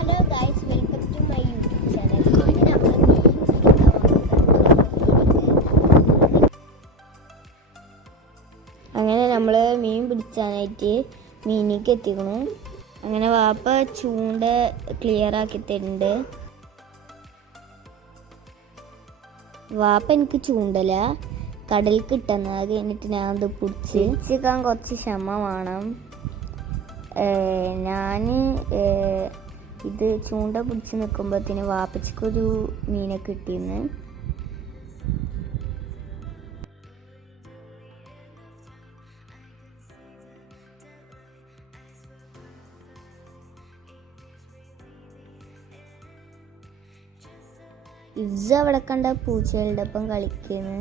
Hello guys, welcome to my YouTube channel. അങ്ങനെ നമ്മൾ മീൻ പിടിച്ചാനായിട്ട് മീനിലേക്ക് എത്തിക്കണു. അങ്ങനെ വാപ്പ ചൂണ്ട ക്ലിയർ ആക്കി തരുന്നുണ്ട്. വാപ്പ എനിക്ക് ചൂണ്ടല കടലിൽ കിട്ടുന്നത്. അത് കഴിഞ്ഞിട്ട് ഞാൻ അത് പിടിച്ചിക്കാൻ കുറച്ച് ക്ഷമ വേണം. ഞാൻ ഇത് ചൂണ്ട പിടിച്ച് നിൽക്കുമ്പോഴത്തേന് വാപ്പച്ചിക്കൊരു മീനെ കിട്ടിയെന്ന്. ഇജ്ജ് അവിടെ കണ്ട പൂച്ചകളുടെ ഒപ്പം കളിക്കുന്നു.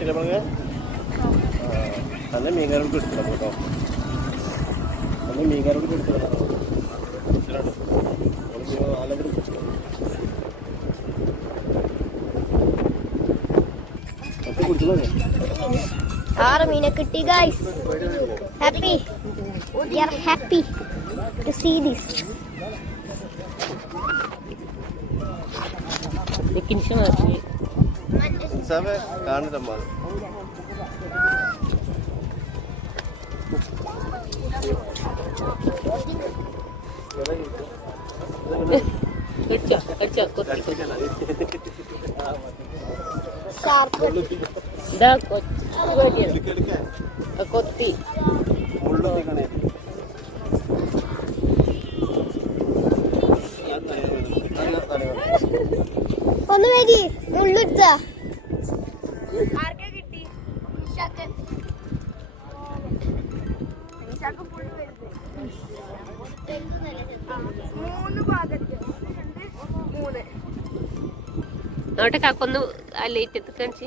കിട്ടില്ല നല്ല മീൻകാരോട് എടുക്കണം കേട്ടോ. നല്ല മീൻകാരോട് എടുക്കണം. ആറ് മീനെ കിട്ടി guys. Happy, we are happy to see this. കാണുന്നമ്മ കൊത്തി ഒന്ന് വരി ഉള്ളിട്ട കിട്ടി നോട്ടെ കാക്കൊന്ന് ലേറ്റ് കാണിച്ച്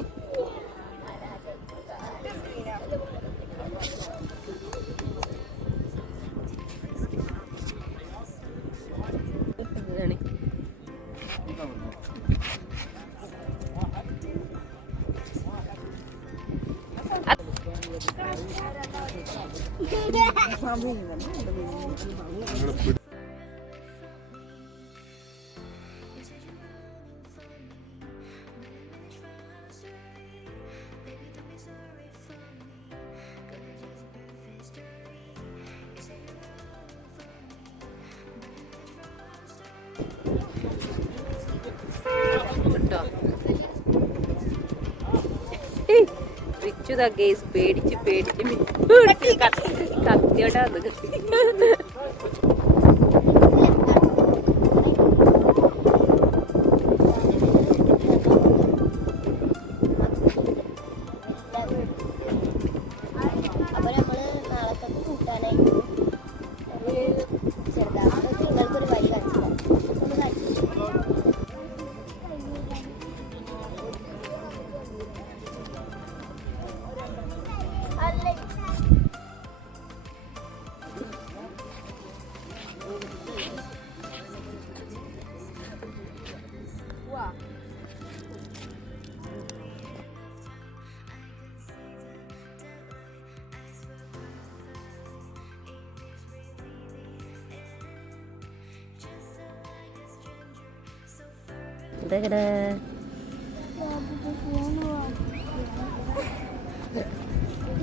റിച്ചുതാ കേസ് പേടിച്ച് കത്തിയോടാ അത് അപ്പൊ നമ്മള് നാളത്തെ കൂട്ടാനായിട്ട് ചെറുതായിട്ട് നിങ്ങൾക്കൊരു വഴി കാണിച്ചു ഒന്ന് കാണിച്ചു.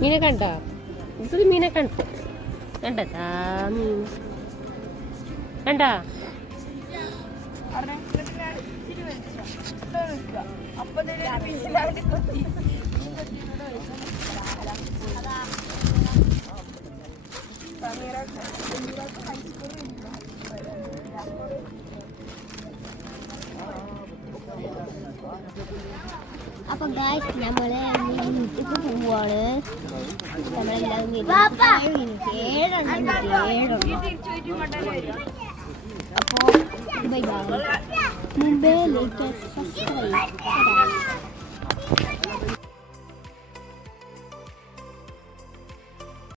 മീനെ കണ്ടോ? ഇത് മീനെ കണ്ടോ? കണ്ടതാ മീൻ കണ്ടാ? അപ്പൊ ഗായ്സ് നമ്മള് വീട്ടിൽ പോവാണ്. നമ്മളെല്ലാവരും അപ്പോ ബൈ ബൈ. മുമ്പേ ലൈക്ക് സബ്സ്ക്രൈബ്